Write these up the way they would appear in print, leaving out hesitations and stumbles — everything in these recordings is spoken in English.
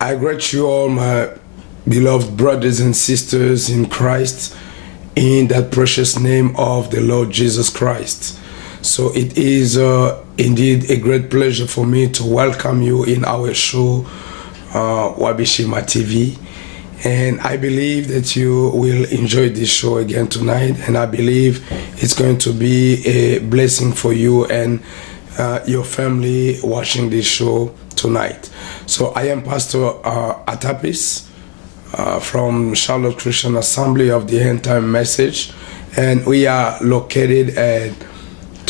I greet you all, my beloved brothers and sisters in Christ, in that precious name of the Lord Jesus Christ. So it is indeed a great pleasure for me to welcome you in our show, Wabishima TV. And I believe that you will enjoy this show again tonight. And I believe it's going to be a blessing for you and your family watching this show tonight. So I am Pastor Atapis from Charlotte Christian Assembly of the End Time Message. And we are located at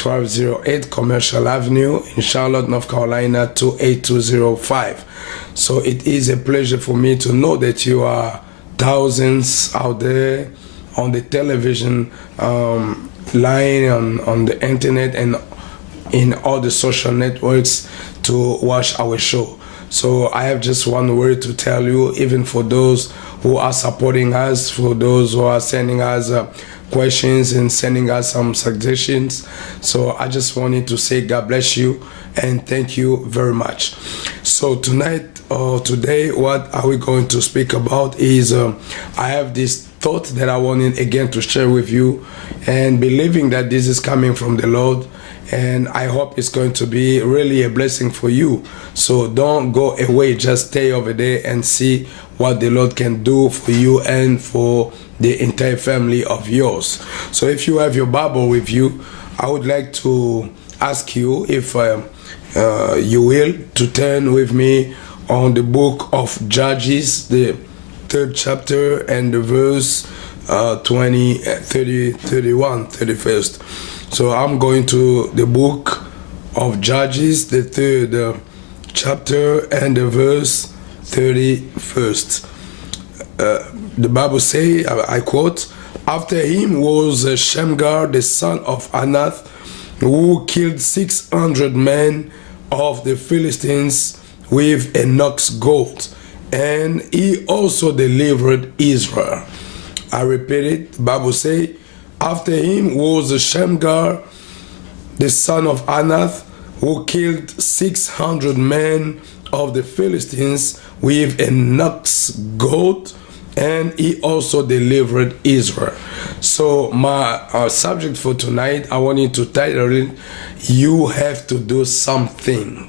1208 Commercial Avenue in Charlotte, North Carolina 28205. So it is a pleasure for me to know that you are thousands out there on the television line, on the internet, and in all the social networks to watch our show. So I have just one word to tell you, even for those who are supporting us, for those who are sending us questions and sending us some suggestions. So I just wanted to say God bless you and thank you very much. So tonight or today, what are we going to speak about is I have this thought that I wanted again to share with you, and believing that this is coming from the Lord, and I hope it's going to be really a blessing for you. So don't go away, just stay over there and see what the Lord can do for you and for the entire family of yours. So if you have your Bible with you, I would like to ask you if you will to turn with me on the book of Judges, the 3rd chapter and the verse 20, 30, 31, 31st. So I'm going to the book of Judges, the 3rd chapter and the verse 31st. The Bible says, I quote, "After him was Shamgar, the son of Anath, who killed 600 men of the Philistines with an ox goad, and he also delivered Israel." I repeat it, the Bible says, after him was Shamgar, the son of Anath, who killed 600 men of the Philistines with an ox goad, and he also delivered Israel. So my subject for tonight, I want you to title it, "You Have to Do Something."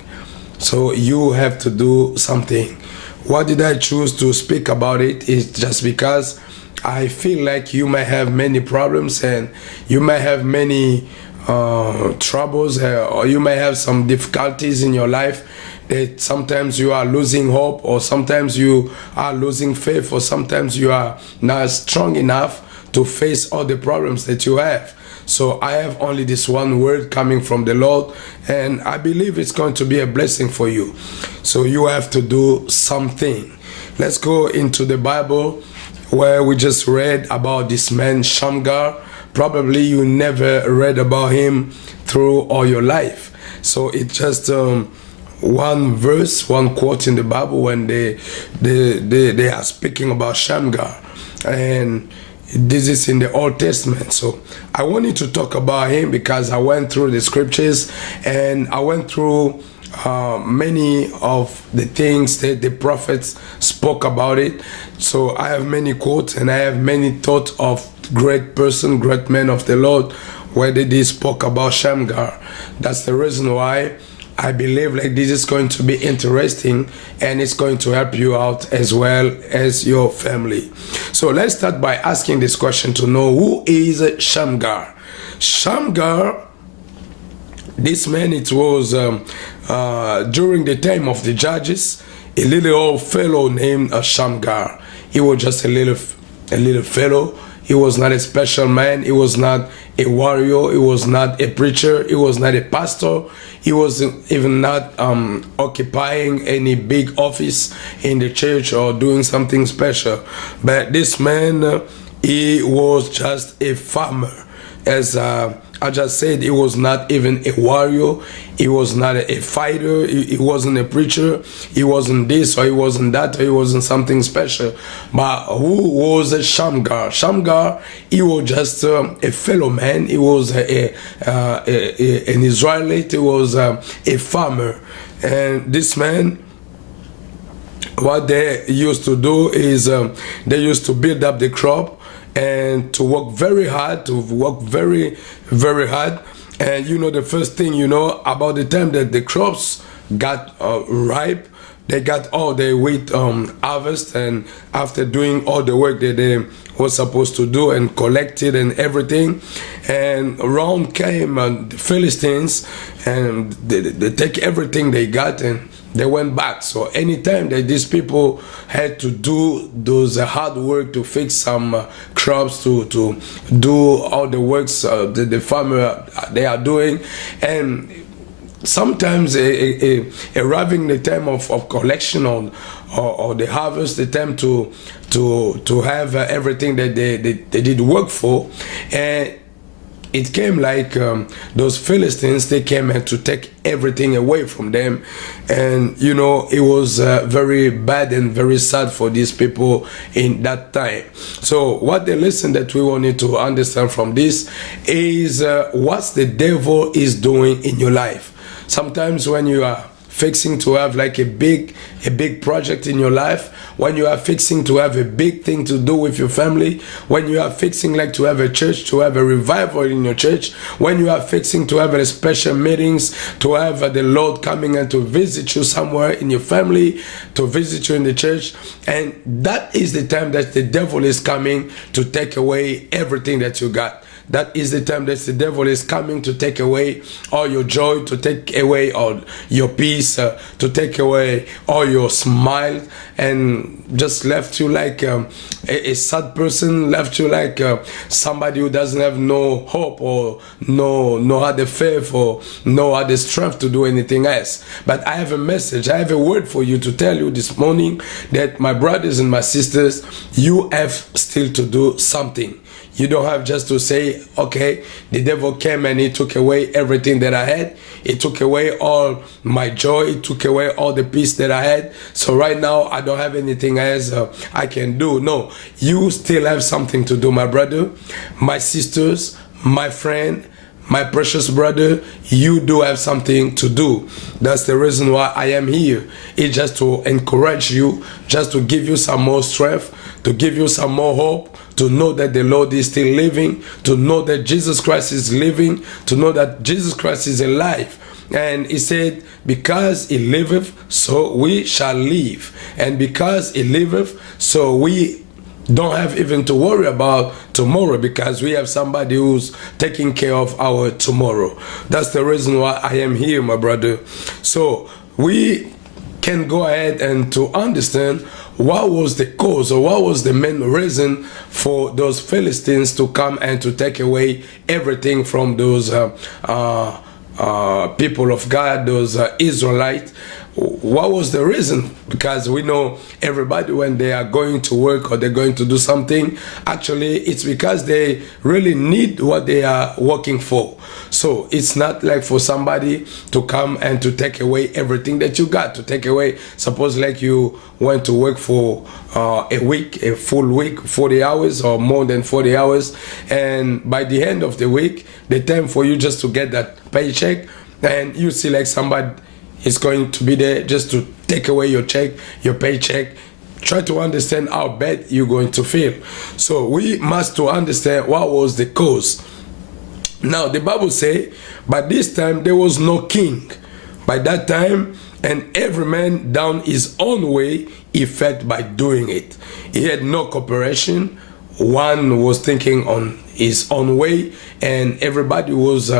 So you have to do something. Why did I choose to speak about it? It's just because I feel like you may have many problems and you may have many troubles, or you may have some difficulties in your life, that sometimes you are losing hope, or sometimes you are losing faith, or sometimes you are not strong enough to face all the problems that you have. So I have only this one word coming from the Lord, and I believe it's going to be a blessing for you. So you have to do something. Let's go into the Bible where we just read about this man Shamgar. Probably you never read about him through all your life. So it's just one verse, one quote in the Bible when they are speaking about Shamgar, and this is in the Old Testament. So I wanted to talk about him because I went through the scriptures and I went through many of the things that the prophets spoke about it. So I have many quotes and I have many thoughts of great person, great men of the Lord, where they spoke about Shamgar. That's the reason why I believe like this is going to be interesting, and it's going to help you out as well as your family. So let's start by asking this question to know, who is Shamgar? Shamgar, this man, it was during the time of the Judges, a little old fellow named Shamgar. He was just a little fellow. He was not a special man. He was not a warrior. He was not a preacher. He was not a pastor. He was even not occupying any big office in the church or doing something special. But this man, he was just a farmer. As I just said, he was not even a warrior. He was not a fighter. He wasn't a preacher. He wasn't this or he wasn't that or he wasn't something special. But who was Shamgar? Shamgar, he was just a fellow man. He was an Israelite. He was a farmer. And this man what they used to do is they used to build up the crop and to work very hard, very hard. And the first thing about the time that the crops got ripe, they got all their wheat harvest, and after doing all the work that they were supposed to do and collected and everything, and around came the Philistines, and they take everything they got and they went back. So anytime that these people had to do those hard work to fix some crops, to do all the works the farmer they are doing, and sometimes arriving the time of collection or the harvest, the time to have everything that they did work for, and it came like those Philistines, they came and to take everything away from them. And it was very bad and very sad for these people in that time. So what the lesson that we wanted to understand from this is what the devil is doing in your life. Sometimes when you are fixing to have like a big project in your life, when you are fixing to have a big thing to do with your family, when you are fixing like to have a church, to have a revival in your church, when you are fixing to have a special meetings, to have the Lord coming and to visit you somewhere in your family, to visit you in the church, and that is the time that the devil is coming to take away everything that you got. That is the time that the devil is coming to take away all your joy, to take away all your peace, to take away all your smile, and just left you like a sad person, left you like somebody who doesn't have no hope or no other faith or no other strength to do anything else. But I have a message, I have a word for you to tell you this morning that, my brothers and my sisters, you have still to do something. You don't have just to say, okay, the devil came and he took away everything that I had. He took away all my joy. He took away all the peace that I had. So right now, I don't have anything else I can do. No, you still have something to do, my brother, my sisters, my friend, my precious brother. You do have something to do. That's the reason why I am here. It's just to encourage you, just to give you some more strength, to give you some more hope, to know that the Lord is still living, to know that Jesus Christ is living, to know that Jesus Christ is alive. And he said, because he liveth, so we shall live. And because he liveth, so we don't have even to worry about tomorrow, because we have somebody who's taking care of our tomorrow. That's the reason why I am here, my brother. So we can go ahead and to understand what was the cause, or what was the main reason for those Philistines to come and to take away everything from those people of God, those Israelites. What was the reason? Because we know everybody, when they are going to work or they're going to do something, actually it's because they really need what they are working for. So it's not like for somebody to come and to take away everything that you got, to take away, suppose like you went to work for a week, a full week, 40 hours or more than 40 hours, and by the end of the week, the time for you just to get that paycheck, and you see like somebody is going to be there just to take away your check, your paycheck. Try to understand how bad you're going to feel. So we must to understand what was the cause. Now the Bible say, by this time there was no king. By that time, and every man down his own way, he felt by doing it. He had no cooperation. One was thinking on his own way, and everybody was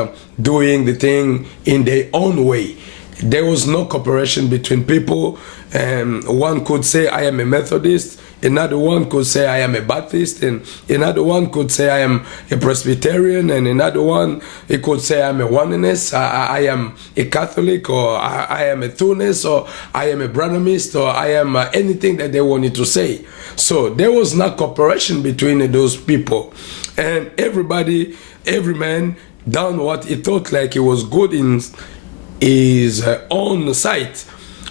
doing the thing in their own way. There was no cooperation between people. One could say, I am a Methodist. Another one could say, I am a Baptist. And another one could say, I am a Presbyterian. And another one, he could say, I am a Oneness. I am a Catholic, or I am a Thunist, or I am a Branhamist, or I am anything that they wanted to say. So there was no cooperation between those people. And everybody, every man done what he thought like he was good in his own sight.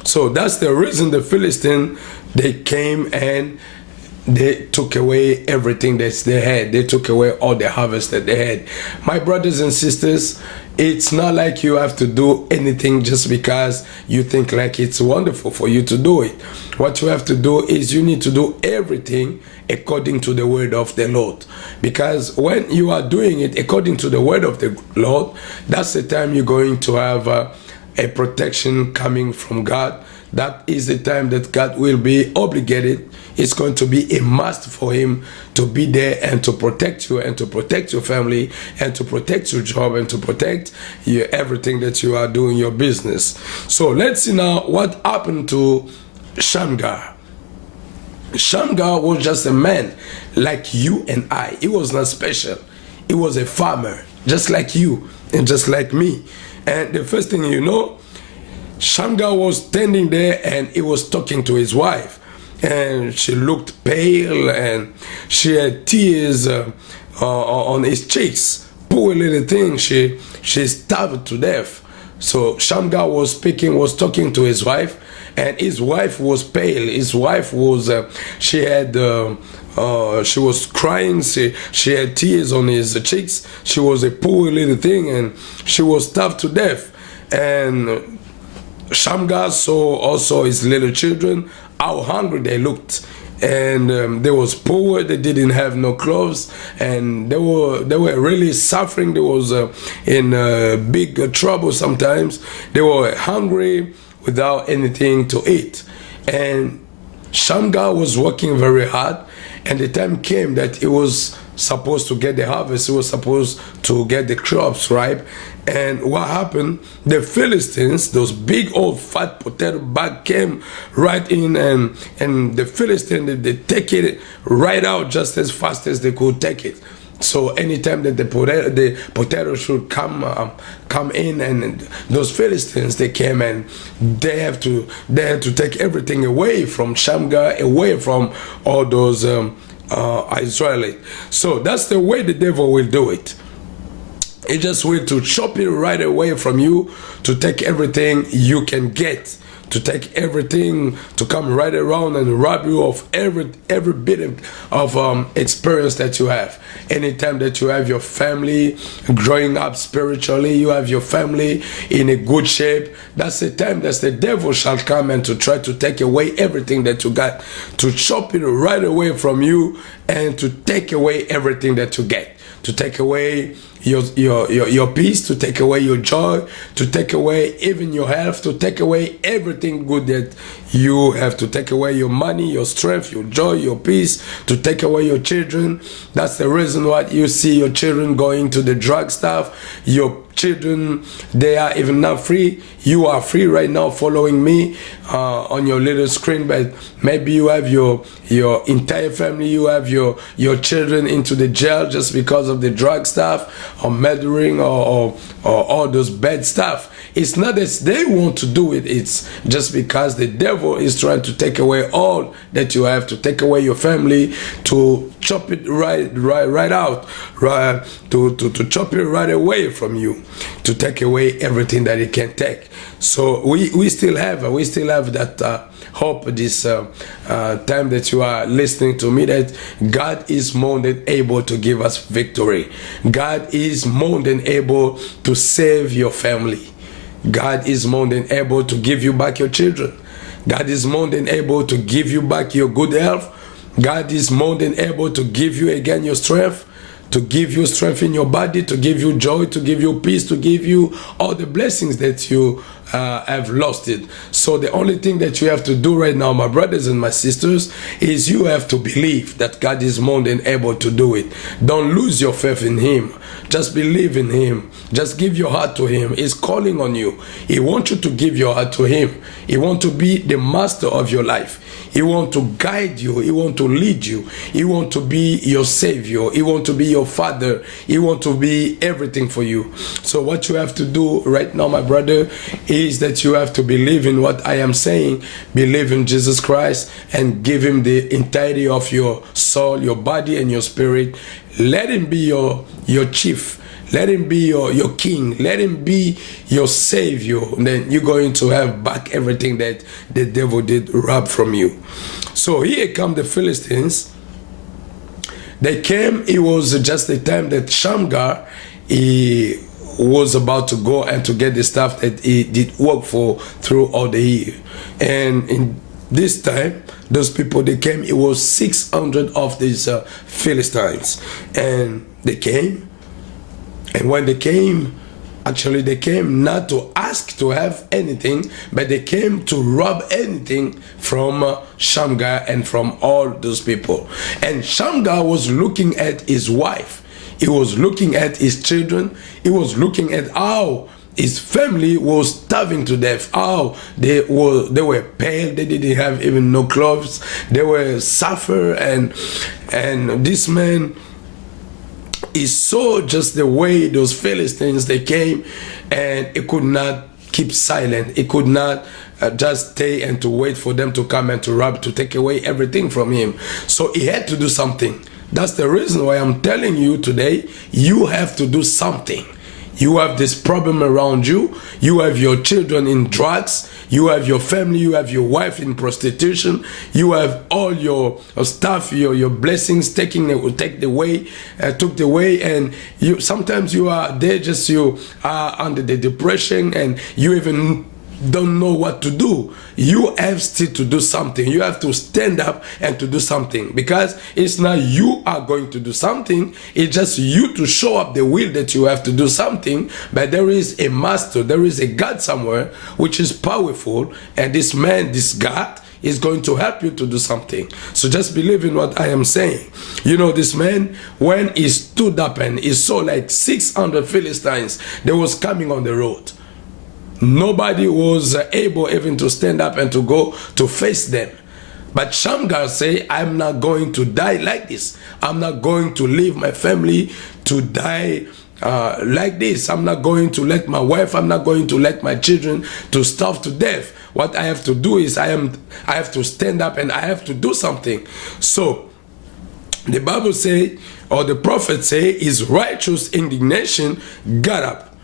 So that's the reason the Philistines, they came and they took away everything that they had. They took away all the harvest that they had. My brothers and sisters, It's not like you have to do anything just because you think like it's wonderful for you to do it. What you have to do is you need to do everything according to the word of the Lord. Because when you are doing it according to the word of the Lord, that's the time you're going to have a protection coming from God. That is the time that God will be obligated. It's going to be a must for him to be there and to protect you and to protect your family and to protect your job and to protect everything that you are doing, your business. So let's see now what happened to Shamgar. Shamgar was just a man like you and I. He was not special. He was a farmer just like you and just like me. And the first thing you know, Shamgar was standing there and he was talking to his wife, and she looked pale and she had tears on his cheeks. Poor little thing, she starved to death. So Shamgar was talking to his wife, and his wife was pale. His wife was she was crying. She had tears on his cheeks. She was a poor little thing, and she was starved to death. And Shamgar saw also his little children, how hungry they looked, and they was poor. They didn't have no clothes, and they were really suffering. They was in big trouble sometimes. They were hungry without anything to eat, and Shamgar was working very hard. And the time came that he was supposed to get the harvest. He was supposed to get the crops ripe. And what happened? The Philistines, those big old fat potato bag, came right in, and the Philistines, they take it right out just as fast as they could take it. So anytime that the potato should come in, and those Philistines, they came and they had to take everything away from Shamgar, away from all those Israelites. So that's the way the devil will do it. He just will to chop it right away from you, to take everything you can get, to take everything, to come right around and rob you of every bit of experience that you have. Anytime that you have your family growing up spiritually, you have your family in a good shape, that's the time that the devil shall come and to try to take away everything that you got, to chop it right away from you and to take away everything that you get, to take away your peace, to take away your joy, to take away even your health, to take away everything good that you have, to take away your money, your strength, your joy, your peace, to take away your children. That's the reason why you see your children going to the drug stuff. Your children, they are even not free. You are free right now following me on your little screen, but maybe you have your entire family, you have your children into the jail just because of the drug stuff, or murdering, or all those bad stuff. It's not that they want to do it, it's just because the devil is trying to take away all that you have, to take away your family, to chop it right out, to chop it right away from you, to take away everything that it can take. So we still have that hope this time that you are listening to me, that God is more than able to give us victory. God is more than able to save your family. God is more than able to give you back your children. God is more than able to give you back your good health. God is more than able to give you again your strength, to give you strength in your body, to give you joy, to give you peace, to give you all the blessings that you have lost it. So the only thing that you have to do right now, my brothers and my sisters, is you have to believe that God is more than able to do it. Don't lose your faith in Him. Just believe in Him. Just give your heart to Him. He's calling on you. He wants you to give your heart to Him. He wants to be the master of your life. He wants to guide you. He wants to lead you. He wants to be your savior. He wants to be your father. He wants to be everything for you. So what you have to do right now, my brother, is that you have to believe in what I am saying. Believe in Jesus Christ and give Him the entirety of your soul, your body, and your spirit. Let Him be your chief. Let Him be your king. Let Him be your savior. And then you're going to have back everything that the devil did rob from you. So here come the Philistines. They came. It was just the time that Shamgar, he was about to go and to get the stuff that he did work for through all the year. And in this time, those people, they came, it was 600 of these Philistines. And they came, and when they came, actually they came not to ask to have anything, but they came to rob anything from Shamgar and from all those people. And Shamgar was looking at his wife, he was looking at his children, he was looking at how his family was starving to death. How they were pale, they didn't have even no clothes, they were suffer, and this man, he saw just the way those Philistines, they came, and he could not keep silent. He could not just stay and to wait for them to come and to rob, to take away everything from him. So he had to do something. That's the reason why I'm telling you today, you have to do something. You have this problem around you. You have your children in drugs. You have your family. You have your wife in prostitution. You have all your stuff, your blessings took the way, and you sometimes you are there, just you are under the depression, and you even don't know what to do. You have still to do something. You have to stand up and to do something, because it's not you are going to do something, it's just you to show up the will that you have to do something. But there is a master, there is a God somewhere which is powerful, and this man, this God, is going to help you to do something. So just believe in what I am saying. You know, this man, when he stood up and he saw like 600 Philistines, they was coming on the road. Nobody was able even to stand up and to go to face them. But Shamgar say, I'm not going to die like this. I'm not going to leave my family to die like this. I'm not going to let my wife, I'm not going to let my children to starve to death. What I have to do is I have to stand up and I have to do something. So the Bible say, or the prophet say, his righteous indignation got up.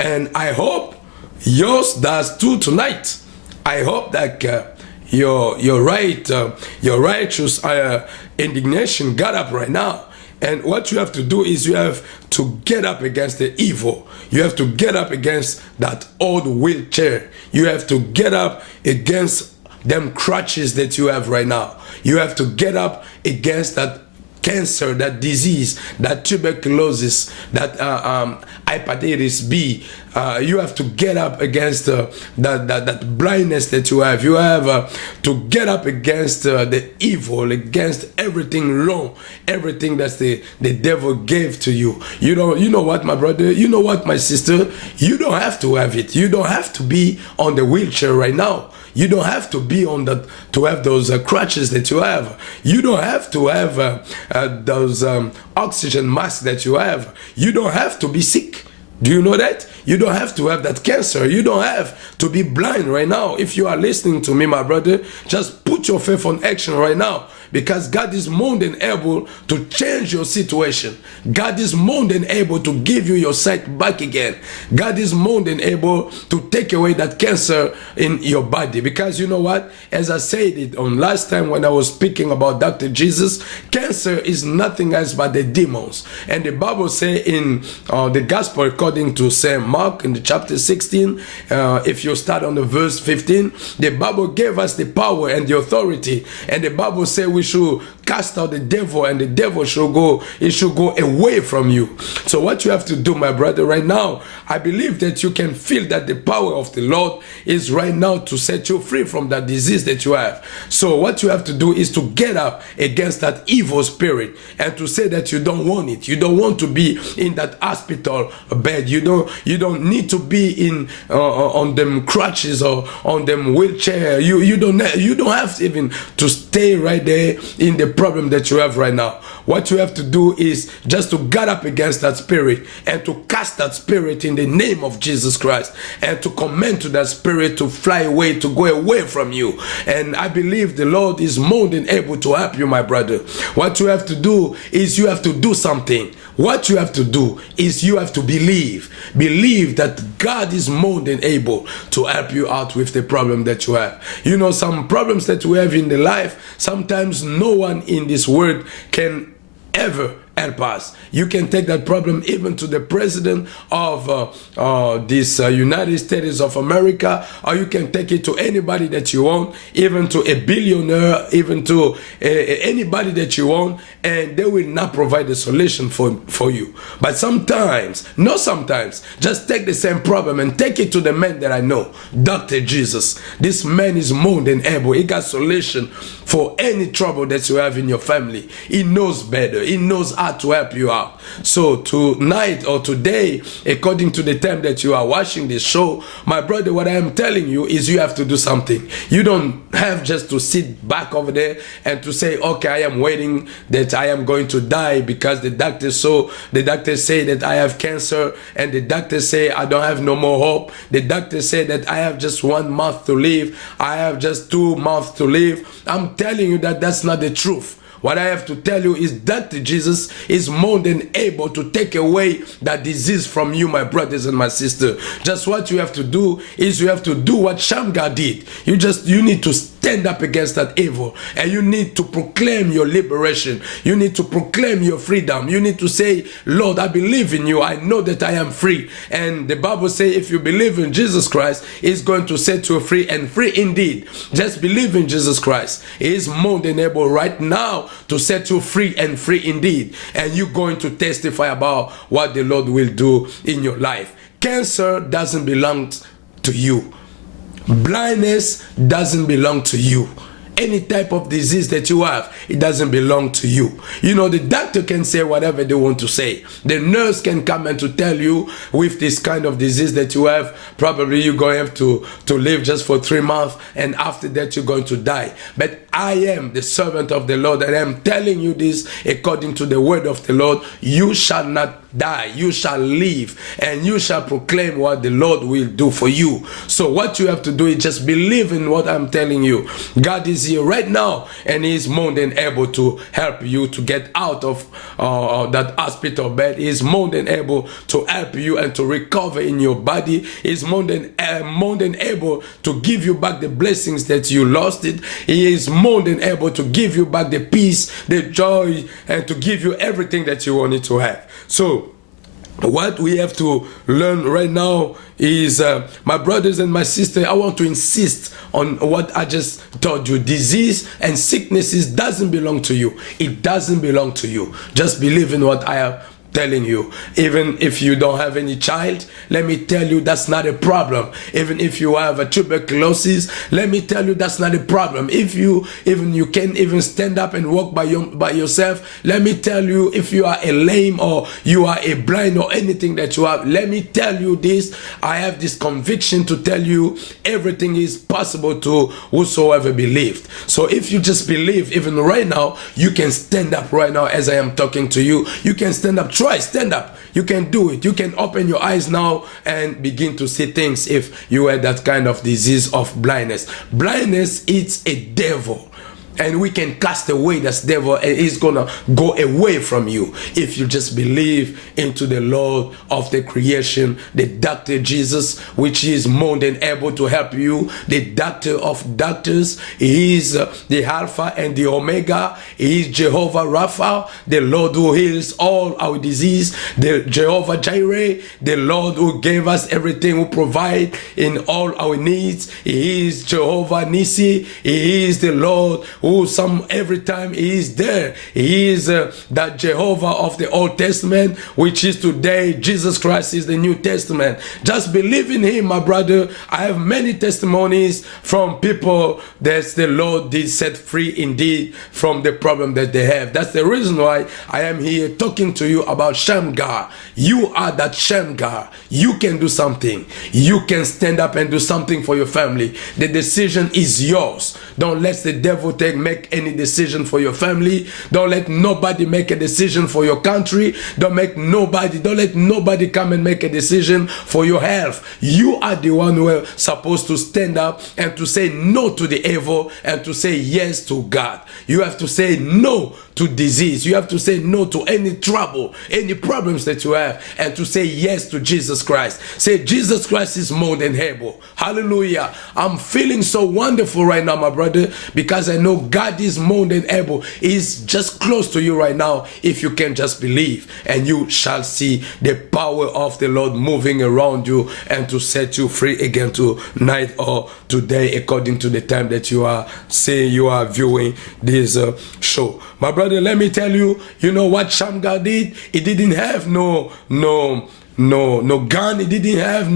And I hope yours does too tonight. I hope that your righteous indignation got up right now. And what you have to do is you have to get up against the evil. You have to get up against that old wheelchair. You have to get up against them crutches that you have right now. You have to get up against that cancer, that disease, that tuberculosis, that hepatitis B. You have to get up against that blindness that you have. You have to get up against the evil, against everything wrong, everything that the devil gave to you. You know what, my brother? You know what, my sister? You don't have to have it. You don't have to be on the wheelchair right now. You don't have to be on that to have those crutches that you have. You don't have to have those oxygen masks that you have. You don't have to be sick. Do you know that? You don't have to have that cancer. You don't have to be blind right now. If you are listening to me, my brother, just put your faith on action right now, because God is more than able to change your situation. God is more than able to give you your sight back again. God is more than able to take away that cancer in your body. Because you know what? As I said it on last time when I was speaking about Dr. Jesus, cancer is nothing else but the demons. And the Bible says in the Gospel according to St. Mark in the chapter 16, if you start on the verse 15, the Bible gave us the power and the authority. And the Bible says we should cast out the devil, and the devil should go away from you. So what you have to do, my brother, right now, I believe that you can feel that the power of the Lord is right now to set you free from that disease that you have. So what you have to do is to get up against that evil spirit and to say that you don't want it. You don't want to be in that hospital bed. You don't need to be in on them crutches or on them wheelchair. You don't have even to stay right there in the problem that you have right now. What you have to do is just to get up against that spirit and to cast that spirit in the name of Jesus Christ, and to command to that spirit to fly away, to go away from you. And I believe the Lord is more than able to help you, my brother. What you have to do is you have to do something. What you have to do is you have to believe that God is more than able to help you out with the problem that you have. You know, some problems that we have in the life, sometimes no one in this world can ever help us. You can take that problem even to the president of this United States of America, or you can take it to anybody that you want, even to a billionaire, even to anybody that you want, and they will not provide a solution for you. But sometimes, not sometimes, just take the same problem and take it to the man that I know, Dr. Jesus. This man is more than able. He got solution for any trouble that you have in your family. He knows better. He knows how to help you out. So tonight or today, according to the time that you are watching this show, my brother, what I am telling you is you have to do something. You don't have just to sit back over there and to say, okay, I am waiting that I am going to die because the doctor say that I have cancer, and the doctor say I don't have no more hope. The doctor say that I have just 1 month to live. I have just 2 months to live. I'm telling you that that's not the truth. What I have to tell you is that Jesus is more than able to take away that disease from you, my brothers and my sisters. Just what you have to do is you have to do what Shamgar did. You need to stand up against that evil, and you need to proclaim your liberation. You need to proclaim your freedom. You need to say, Lord, I believe in you. I know that I am free. And the Bible says if you believe in Jesus Christ, He's going to set you free, and free indeed. Just believe in Jesus Christ. He is more than able right now to set you free, and free indeed. And you're going to testify about what the Lord will do in your life. Cancer doesn't belong to you. Blindness doesn't belong to you. Any type of disease that you have, it doesn't belong to you. You know, the doctor can say whatever they want to say. The nurse can come and to tell you with this kind of disease that you have, probably you're going to have to live just for 3 months, and after that you're going to die. But I am the servant of the Lord, and I'm telling you this according to the word of the Lord. You shall not die, you shall live, and you shall proclaim what the Lord will do for you. So what you have to do is just believe in what I'm telling you. God is here right now, and He is more than able to help you to get out of that hospital bed. He is more than able to help you and to recover in your body. He is more than able to give you back the blessings that you lost it. He is more than able to give you back the peace, the joy, and to give you everything that you wanted to have. So what we have to learn right now is, my brothers and my sisters, I want to insist on what I just told you. Disease and sicknesses doesn't belong to you. It doesn't belong to you. Just believe in what I have telling you. Even if you don't have any child, let me tell you that's not a problem. Even if you have a tuberculosis, let me tell you that's not a problem. If you can't even stand up and walk by yourself, let me tell you, if you are a lame or you are a blind or anything that you have, let me tell you this. I have this conviction to tell you everything is possible to whosoever believed. So if you just believe, even right now, you can stand up right now as I am talking to you. You can stand up. Try, stand up. You can do it. You can open your eyes now and begin to see things if you had that kind of disease of blindness. Blindness, it's a devil. And we can cast away this devil, and he's gonna go away from you if you just believe into the Lord of the creation, the Dr. Jesus, which is more than able to help you, the doctor of doctors. He is the Alpha and the Omega. He is Jehovah Rapha, the Lord who heals all our disease, the Jehovah Jireh, the Lord who gave us everything, who provide in all our needs. He is Jehovah Nissi. He is the Lord who every time He is there. He is that Jehovah of the Old Testament, which is today. Jesus Christ is the New Testament. Just believe in Him, my brother. I have many testimonies from people that the Lord did set free indeed from the problem that they have. That's the reason why I am here talking to you about Shamgar. You are that Shamgar. You can do something. You can stand up and do something for your family. The decision is yours. Don't let the devil make any decision for your family. Don't let nobody make a decision for your country. Don't let nobody come and make a decision for your health. You are the one who are supposed to stand up and to say no to the evil and to say yes to God. You have to say no to disease. You have to say no to any trouble, any problems that you have, and to say yes to Jesus Christ. Say, Jesus Christ is more than able. Hallelujah. I'm feeling so wonderful right now, my brother, because I know So God is more than able. He's just close to you right now if you can just believe, and you shall see the power of the Lord moving around you and to set you free again tonight or today, according to the time that you are saying you are viewing this show. My brother, let me tell you, you know what Shamgar did? He didn't have no gun, he didn't have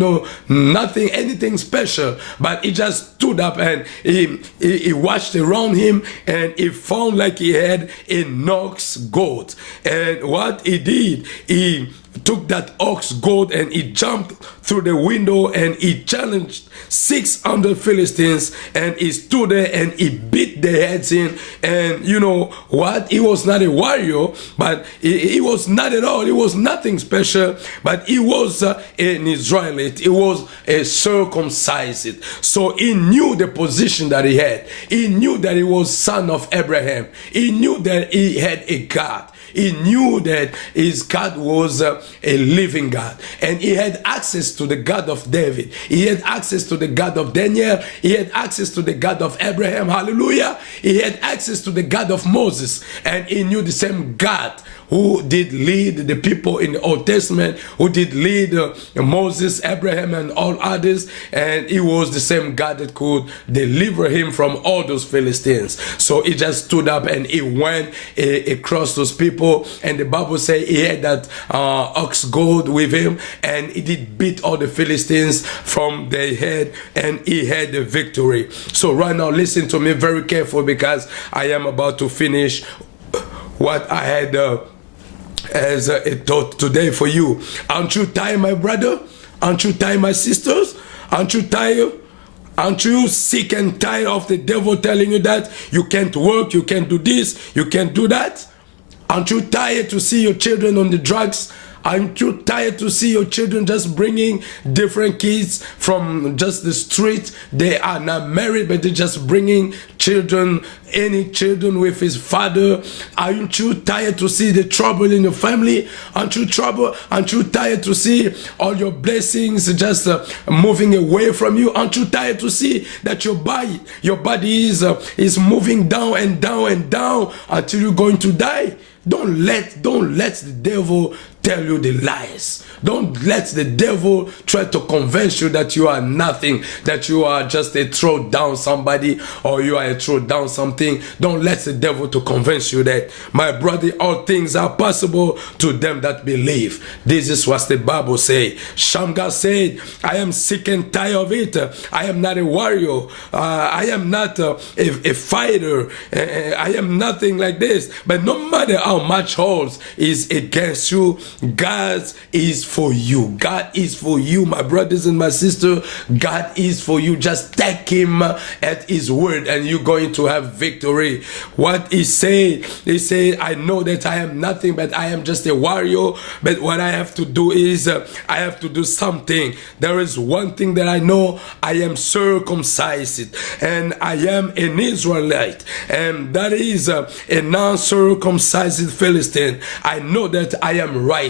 nothing, anything special, but he just stood up and he watched around him, and he found like he had a ox goat. And what he did, he took that ox goat and he jumped through the window and he challenged 600 Philistines, and he stood there and he beat their heads in. And you know what? He was not a warrior, but he was not at all. He was nothing special, but he was an Israelite. He was a circumcised. So he knew the position that he had. He knew that he was son of Abraham. He knew that he had a God. He knew that his God was a living God, and he had access to the God of David. He had access to the God of Daniel. He had access to the God of Abraham. Hallelujah. He had access to the God of Moses, and he knew the same God who did lead the people in the Old Testament, who did lead Moses, Abraham, and all others. And he was the same God that could deliver him from all those Philistines. So he just stood up and he went across those people. And the Bible says he had that ox goad with him, and he did beat all the Philistines from their head, and he had the victory. So right now, listen to me very carefully, because I am about to finish what I had as a thought today for you. Aren't you tired, my brother? Aren't you tired, my sisters? Aren't you tired? Aren't you sick and tired of the devil telling you that you can't work, you can't do this, you can't do that? Aren't you tired to see your children on the drugs? Aren't you tired to see your children just bringing different kids from just the street? They are not married, but they're just bringing children, any children with his father. Aren't you tired to see the trouble in your family? Aren't you tired to see all your blessings just moving away from you? Aren't you tired to see that your body is moving down and down and down until you're going to die? Don't let the devil tell you the lies. Don't let the devil try to convince you that you are nothing, that you are just a throw down somebody, or you are a throw down something. Don't let the devil to convince you that, my brother, all things are possible to them that believe. This is what the Bible says. Shamgar said, I am sick and tired of it. I am not a warrior. I am not a fighter. I am nothing like this. But no matter how much odds is against you, God is for you. God is for you, my brothers and my sisters. God is for you. Just take him at his word and you're going to have victory. What he said, I know that I am nothing, but I am just a warrior. But what I have to do is I have to do something. There is one thing that I know. I am circumcised and I am an Israelite, and that is a non-circumcised Philistine. I know that I am right,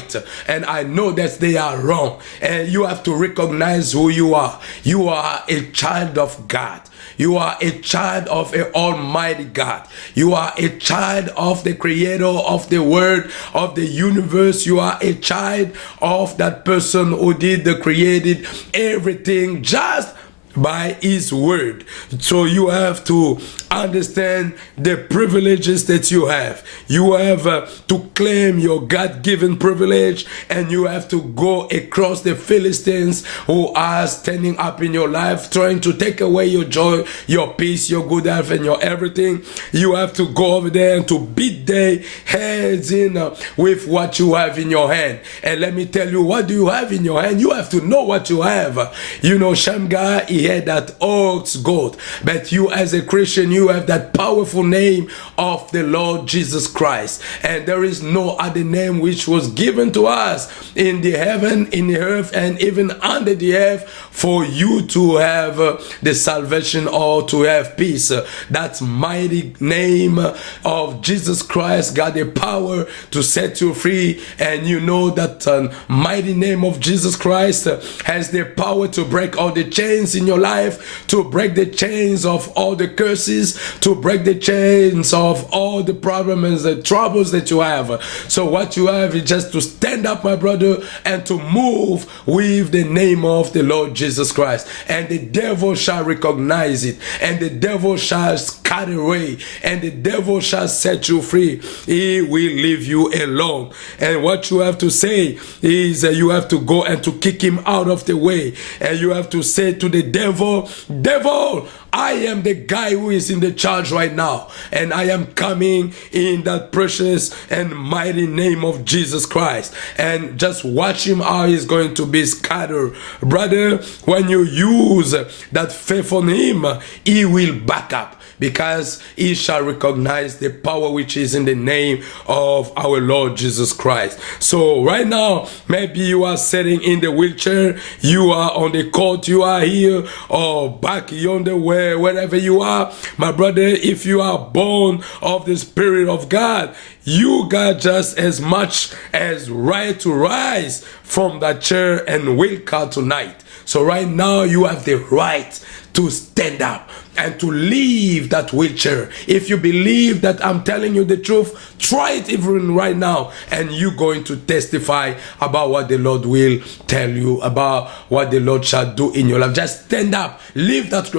and I know that they are wrong. And you have to recognize who you are. You are a child of God. You are a child of an almighty God. You are a child of the creator of the world, of the universe. You are a child of that person who created everything just by his word. So you have to understand the privileges that you have. You have to claim your God-given privilege, and you have to go across the Philistines who are standing up in your life, trying to take away your joy, your peace, your good health, and your everything. You have to go over there and to beat their heads in with what you have in your hand. And let me tell you, what do you have in your hand? You have to know what you have. You know, Shamgar, he had that ox goat, but you as a Christian, you have that powerful name of the Lord Jesus Christ, and there is no other name which was given to us in the heaven, in the earth, and even under the earth for you to have the salvation or to have peace. That mighty name of Jesus Christ got the power to set you free, and you know that mighty name of Jesus Christ has the power to break all the chains in your your life, to break the chains of all the curses, to break the chains of all the problems and the troubles that you have. So what you have is just to stand up, my brother, and to move with the name of the Lord Jesus Christ. And the devil shall recognize it, and the devil shall scatter away, and the devil shall set you free. He will leave you alone. And what you have to say is you have to go and to kick him out of the way. And you have to say to the devil, devil, I am the guy who is in the charge right now, and I am coming in that precious and mighty name of Jesus Christ. And just watch him how he's going to be scattered. Brother, when you use that faith on him, he will back up, because he shall recognize the power which is in the name of our Lord Jesus Christ. So right now, maybe you are sitting in the wheelchair, you are on the court, you are here, or back yonder, wherever you are. My brother, if you are born of the Spirit of God, you got just as much as right to rise from that chair and wake up tonight. So right now, you have the right to stand up and to leave that wheelchair. If you believe that I'm telling you the truth, try it even right now, and you're going to testify about what the Lord will tell you, about what the Lord shall do in your life. Just stand up, leave that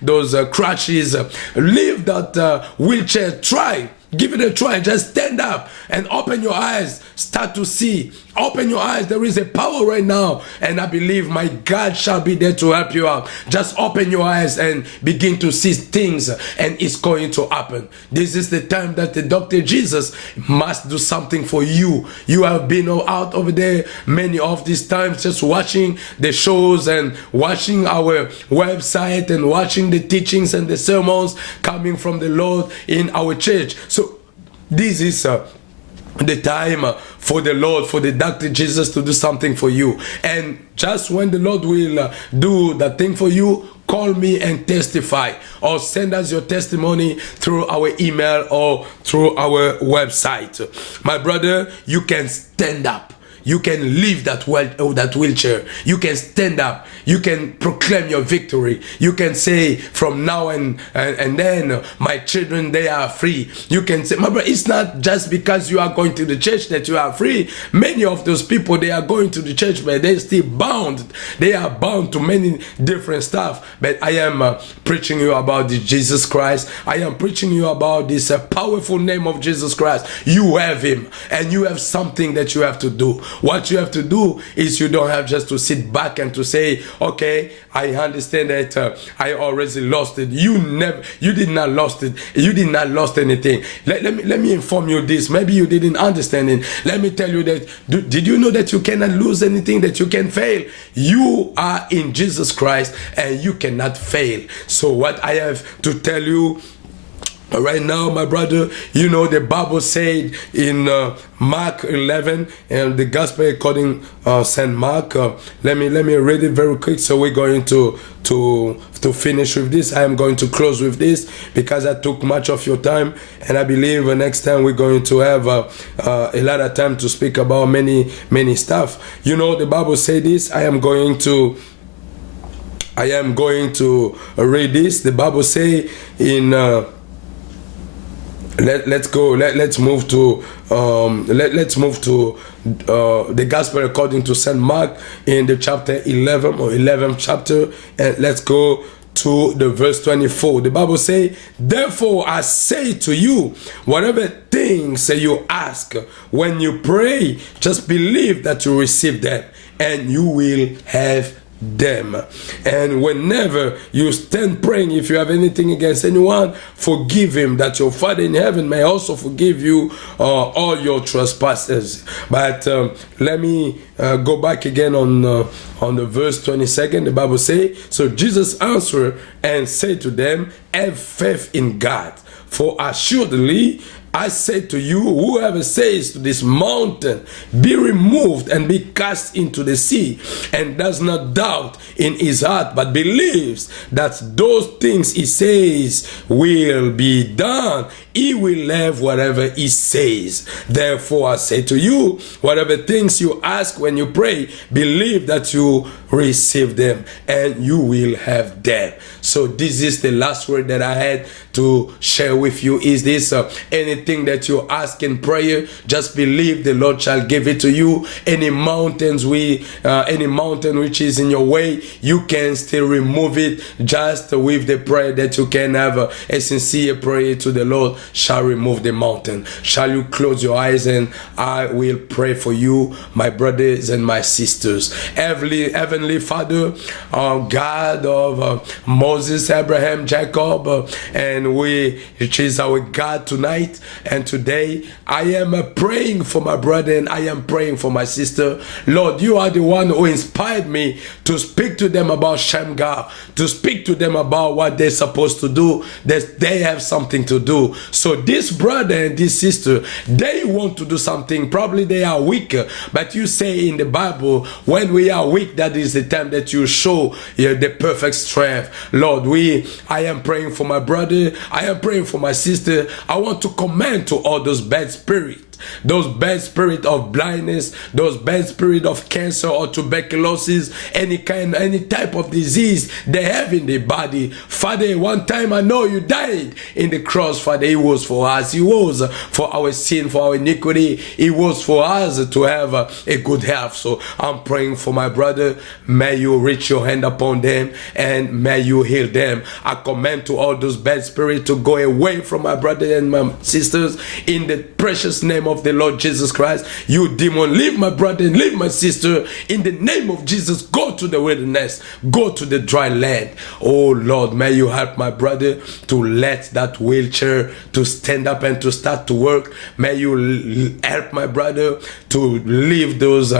those crutches, leave that wheelchair. Try. Give it a try. Just stand up and open your eyes. Start to see. Open your eyes. There is a power right now, and I believe my God shall be there to help you out. Just open your eyes and begin to see things, and it's going to happen. This is the time that the Dr. Jesus must do something for you. You have been out over there many of these times just watching the shows and watching our website and watching the teachings and the sermons coming from the Lord in our church. So this is the time for the Lord, for the Dr. Jesus to do something for you. And just when the Lord will do that thing for you, call me and testify, or send us your testimony through our email or through our website. My brother, you can stand up. You can leave that wheelchair. You can stand up. You can proclaim your victory. You can say, from now and then, my children, they are free. You can say, my brother, it's not just because you are going to the church that you are free. Many of those people, they are going to the church, but they're still bound. They are bound to many different stuff. But I am preaching you about this Jesus Christ. I am preaching you about this powerful name of Jesus Christ. You have him, and you have something that you have to do. What you have to do is, you don't have just to sit back and to say, okay, I understand that I already lost it. You did not lost it. You did not lost anything. Let me inform you this. Maybe you didn't understand it. Let me tell you that, did you know that you cannot lose anything, that you can fail? You are in Jesus Christ, and you cannot fail. So what I have to tell you right now, my brother, you know the Bible said in Mark 11, and the Gospel according Saint Mark. Let me read it very quick. So we're going to finish with this. I am going to close with this because I took much of your time, and I believe next time we're going to have a lot of time to speak about many stuff. You know the Bible said this. I am going to read this. The Bible say in Let's move to the Gospel according to Saint Mark in the chapter 11 or 11th chapter, and let's go to the verse 24. The Bible say, therefore I say to you, whatever things you ask when you pray, just believe that you receive them, and you will have them. And whenever you stand praying, if you have anything against anyone, forgive him, that your Father in heaven may also forgive you all your trespasses. But let me go back again on the verse 22nd. The Bible say, so Jesus answered and said to them, have faith in God, for assuredly I say to you, whoever says to this mountain, be removed and be cast into the sea, and does not doubt in his heart, but believes that those things he says will be done, he will have whatever he says. Therefore I say to you, whatever things you ask when you pray, believe that you receive them, and you will have them. So this is the last word that I had to share with you. Is this anything that you ask in prayer, just believe the Lord shall give it to you. Any mountain which is in your way, you can still remove it just with the prayer that you can have a sincere prayer to the Lord shall remove the mountain. Shall you close your eyes and I will pray for you, my brothers and my sisters. Heavenly Father, God of Moses, Abraham, Jacob, and which is our God tonight and today, I am praying for my brother and I am praying for my sister. Lord, you are the one who inspired me to speak to them about Shamgar, to speak to them about what they're supposed to do, that they have something to do. So this brother and this sister, they want to do something. Probably they are weak, but you say in the Bible, when we are weak, that is the time that you show the perfect strength. Lord, I am praying for my brother, I am praying for my sister. I want to command to all those bad spirits, those bad spirit of blindness, those bad spirit of cancer or tuberculosis, any type of disease they have in their body. Father, one time I know you died in the cross, Father. It was for us. It was for our sin, for our iniquity. It was for us to have a good health. So I'm praying for my brother. May you reach your hand upon them and may you heal them. I command to all those bad spirits to go away from my brother and my sisters in the precious name of the Lord Jesus Christ. You demon, leave my brother and leave my sister in the name of Jesus. Go to the wilderness, go to the dry land. Oh Lord, may you help my brother to let that wheelchair to stand up and to start to work. May you help my brother to leave those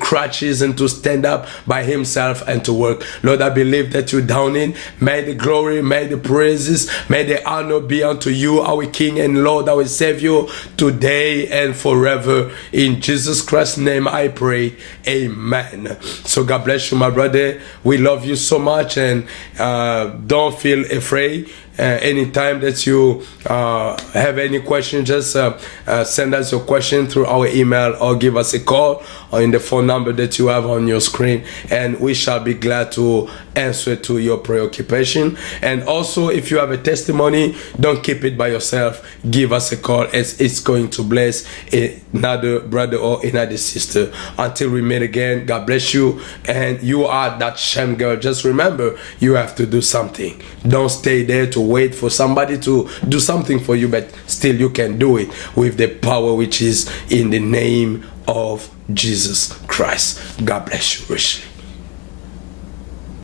crutches and to stand up by himself and to work. Lord, I believe that you're down in. May the glory, may the praises, may the honor be unto you, our King and Lord, our Savior, today and forever. In Jesus Christ's name I pray. Amen. So God bless you, my brother. We love you so much, and don't feel afraid. Anytime that you have any question, just send us your question through our email or give us a call or in the phone number that you have on your screen, and we shall be glad to answer to your preoccupation. And also, if you have a testimony, don't keep it by yourself. Give us a call, as it's going to bless another brother or another sister. Until we meet again, God bless you. And you are that Shamgar. Just remember, you have to do something. Don't stay there to wait for somebody to do something for you, but still you can do it with the power which is in the name of Jesus Christ. God bless you richly.